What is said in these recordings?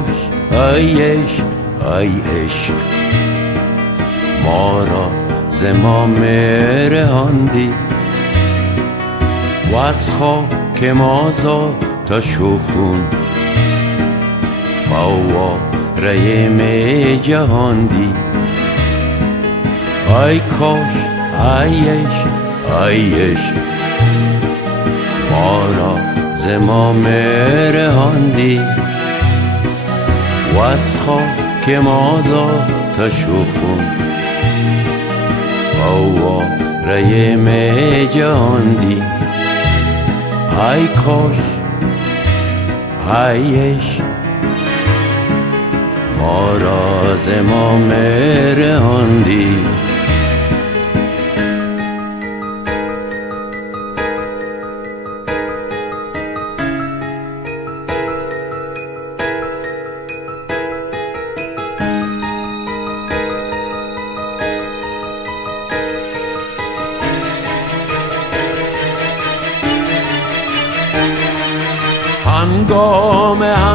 کاش ای عشق ای عشق ما را ز ما رهاندی و از خاک ما زاتش و خون فواره می جهاندی ای کاش ای عشق ای عشق ما را ز ما رهاندی و از خاک ما زاتش و خون فواره می جهاندی ای کاش ای عشق ما را ز ما رهاندی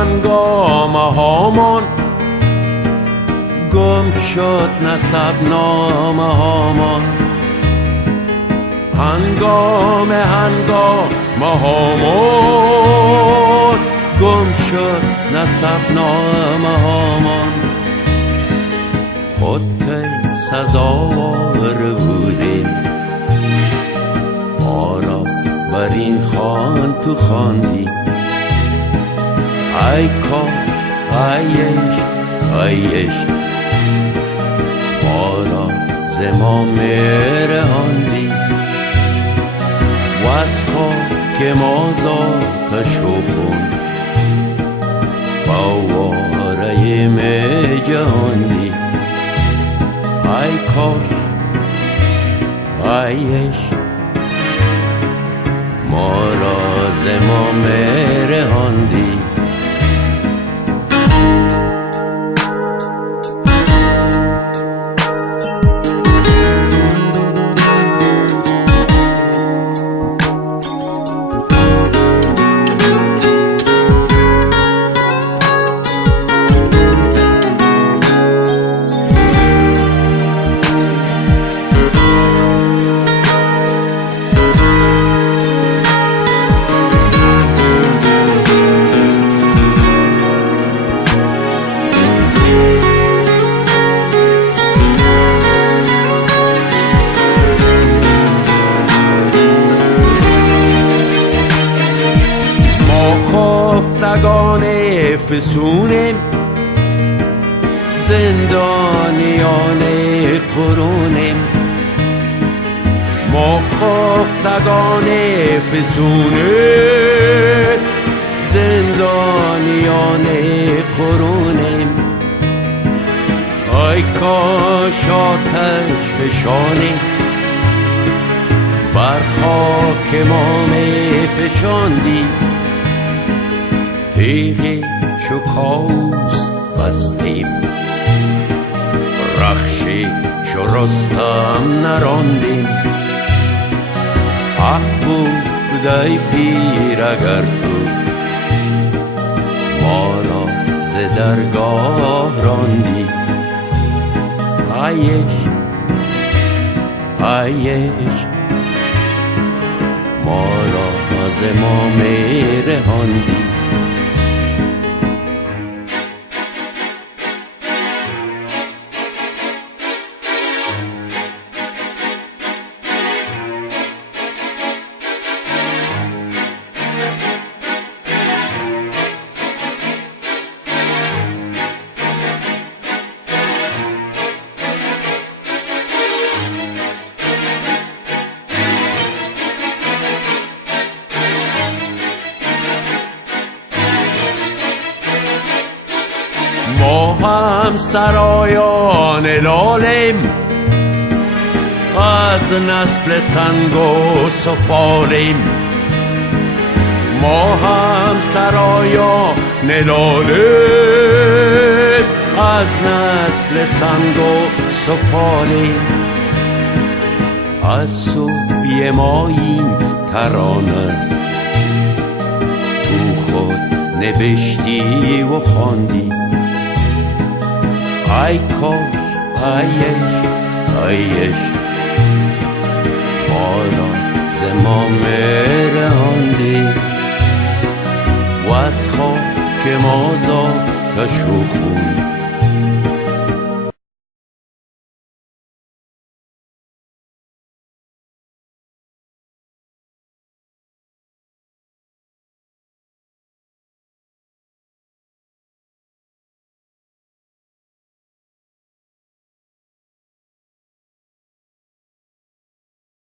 هنگام هامان گم شد نسب نامه هامان هنگام هامان گم شد نسب نامه هامان خود که سزاوار بودیم ما را بر این خوان تو خواندی ای کاش ای عشق ای عشق ما را ز ما رهاندی و از خاک ما زاتش و خون فواره می جهاندی ای کاش ای عشق ما را ز ما رهاندی خفتگان فسونیم زندانیان قرونیم ما خفتگان فسونیم زندانیان قرونیم ای کاش آتش فشانی بر خاک ما می فشاندی تیغی چو کاوس بستیم رخشی چو رستم نراندیم حق بود ای پیر اگر تو ما را ز درگاه راندی ای عشق ای عشق ما را ز ما رهاندی ما هم سرایان لالیم از نسل سنگ و سفالیم ما هم سرایان لالیم از نسل سنگ و سفالیم از سوی ما این ترانه تو خود نبشتی و خواندی. ای کاش ایش ما را ز ما رهاندی و از خاک ما ز آتش و خون